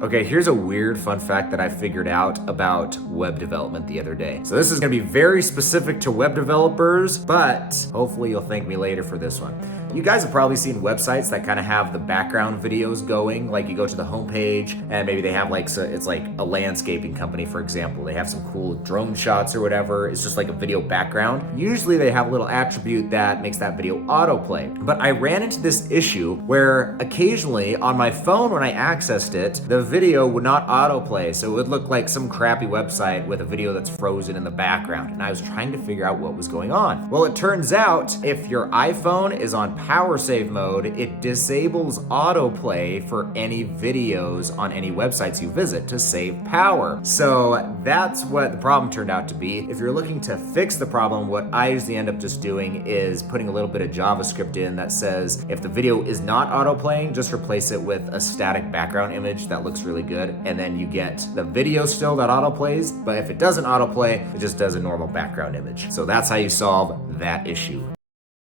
Okay, here's a weird fun fact that I figured out about web development the other day. So this is gonna be very specific to web developers, but hopefully you'll thank me later for this one. You guys have probably seen websites that kind of have the background videos going, like you go to the homepage and maybe they have like, so it's like a landscaping company, for example. They have some cool drone shots or whatever. It's just like a video background. Usually they have a little attribute that makes that video autoplay. But I ran into this issue where occasionally on my phone when I accessed it, the video would not autoplay. So it would look like some crappy website with a video that's frozen in the background. And I was trying to figure out what was going on. Well, it turns out if your iPhone is on power save mode, it disables autoplay for any videos on any websites you visit to save power. So that's what the problem turned out to be. If you're looking to fix the problem, what I usually end up just doing is putting a little bit of JavaScript in that says if the video is not autoplaying, just replace it with a static background image that looks really good, and then you get the video still that autoplays, but if it doesn't autoplay, it just does a normal background image. So that's how you solve that issue.